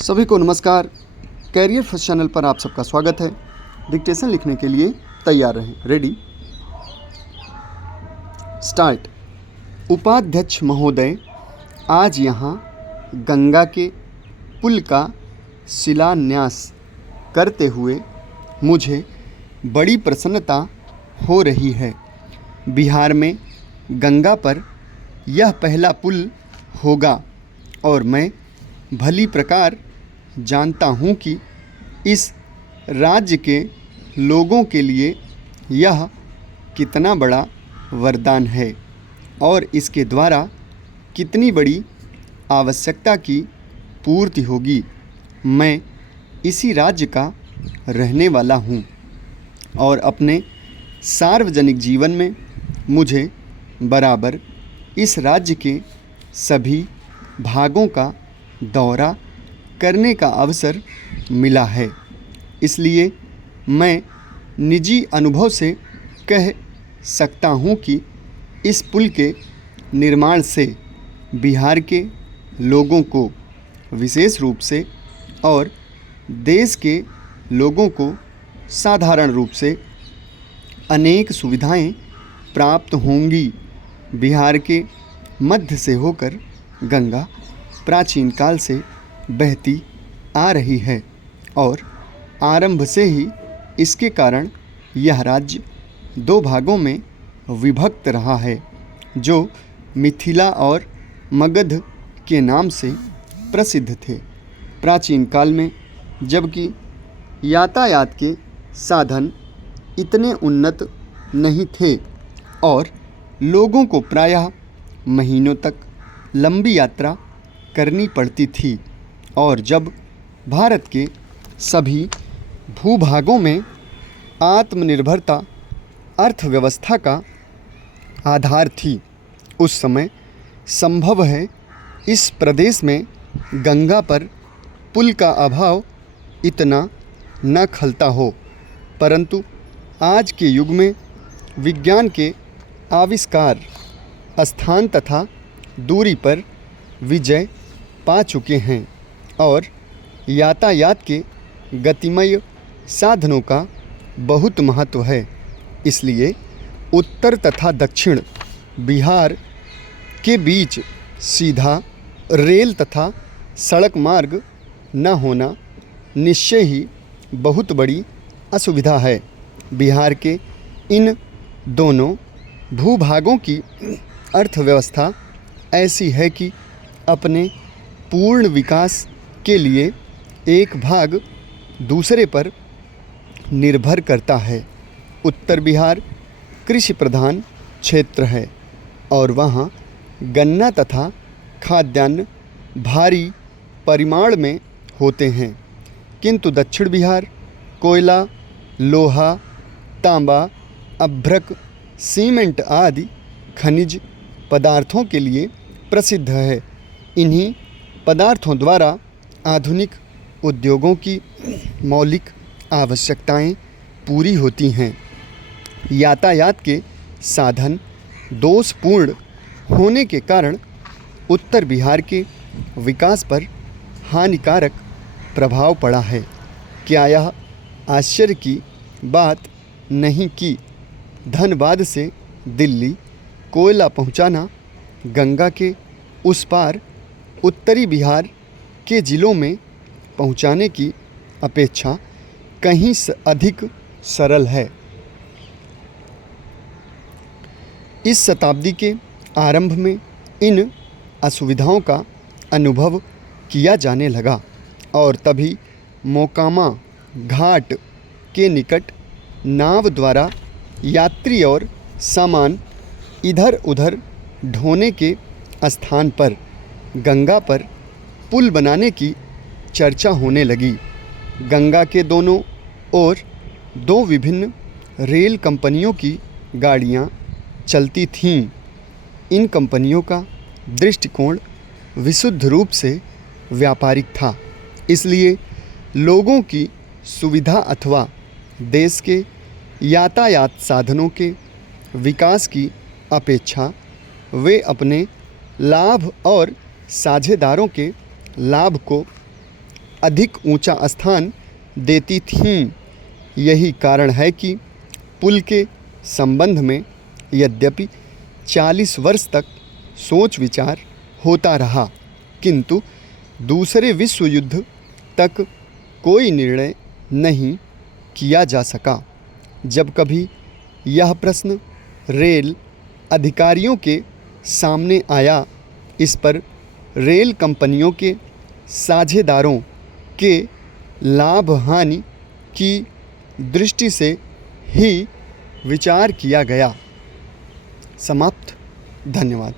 सभी को नमस्कार। कैरियर फर्स्ट चैनल पर आप सबका स्वागत है। डिक्टेशन लिखने के लिए तैयार रहें। Ready start. उपाध्यक्ष महोदय, आज यहाँ गंगा के पुल का शिलान्यास करते हुए मुझे बड़ी प्रसन्नता हो रही है। बिहार में गंगा पर यह पहला पुल होगा और मैं भली प्रकार जानता हूँ कि इस राज्य के लोगों के लिए यह कितना बड़ा वरदान है और इसके द्वारा कितनी बड़ी आवश्यकता की पूर्ति होगी। मैं इसी राज्य का रहने वाला हूँ और अपने सार्वजनिक जीवन में मुझे बराबर इस राज्य के सभी भागों का दौरा करने का अवसर मिला है। इसलिए मैं निजी अनुभव से कह सकता हूँ कि इस पुल के निर्माण से बिहार के लोगों को विशेष रूप से और देश के लोगों को साधारण रूप से अनेक सुविधाएं प्राप्त होंगी। बिहार के मध्य से होकर गंगा प्राचीन काल से बहती आ रही है और आरंभ से ही इसके कारण यह राज्य दो भागों में विभक्त रहा है, जो मिथिला और मगध के नाम से प्रसिद्ध थे। प्राचीन काल में जबकि यातायात के साधन इतने उन्नत नहीं थे और लोगों को प्रायः महीनों तक लंबी यात्रा करनी पड़ती थी और जब भारत के सभी भूभागों में आत्मनिर्भरता अर्थव्यवस्था का आधार थी, उस समय संभव है इस प्रदेश में गंगा पर पुल का अभाव इतना न खलता हो। परंतु आज के युग में विज्ञान के आविष्कार स्थान तथा दूरी पर विजय पा चुके हैं और यातायात के गतिमय साधनों का बहुत महत्व है। इसलिए उत्तर तथा दक्षिण बिहार के बीच सीधा रेल तथा सड़क मार्ग न होना निश्चय ही बहुत बड़ी असुविधा है। बिहार के इन दोनों भूभागों की अर्थव्यवस्था ऐसी है कि अपने पूर्ण विकास के लिए एक भाग दूसरे पर निर्भर करता है। उत्तर बिहार कृषि प्रधान क्षेत्र है और वहाँ गन्ना तथा खाद्यान्न भारी परिमाण में होते हैं, किंतु दक्षिण बिहार कोयला, लोहा, तांबा, अभ्रक, सीमेंट आदि खनिज पदार्थों के लिए प्रसिद्ध है। इन्हीं पदार्थों द्वारा आधुनिक उद्योगों की मौलिक आवश्यकताएं पूरी होती हैं। यातायात के साधन दोषपूर्ण होने के कारण उत्तर बिहार के विकास पर हानिकारक प्रभाव पड़ा है। क्या यह आश्चर्य की बात नहीं कि धनबाद से दिल्ली कोयला पहुंचाना गंगा के उस पार उत्तरी बिहार के ज़िलों में पहुंचाने की अपेक्षा कहीं अधिक सरल है। इस शताब्दी के आरंभ में इन असुविधाओं का अनुभव किया जाने लगा और तभी मोकामा घाट के निकट नाव द्वारा यात्री और सामान इधर उधर ढोने के स्थान पर गंगा पर पुल बनाने की चर्चा होने लगी। गंगा के दोनों ओर दो विभिन्न रेल कंपनियों की गाड़ियां चलती थीं। इन कंपनियों का दृष्टिकोण विशुद्ध रूप से व्यापारिक था, इसलिए लोगों की सुविधा अथवा देश के यातायात साधनों के विकास की अपेक्षा वे अपने लाभ और साझेदारों के लाभ को अधिक ऊंचा स्थान देती थीं। यही कारण है कि पुल के संबंध में यद्यपि 40 वर्ष तक सोच विचार होता रहा, किंतु दूसरे विश्व युद्ध तक कोई निर्णय नहीं किया जा सका। जब कभी यह प्रश्न रेल अधिकारियों के सामने आया, इस पर रेल कंपनियों के साझेदारों के लाभ हानि की दृष्टि से ही विचार किया गया। समाप्त। धन्यवाद।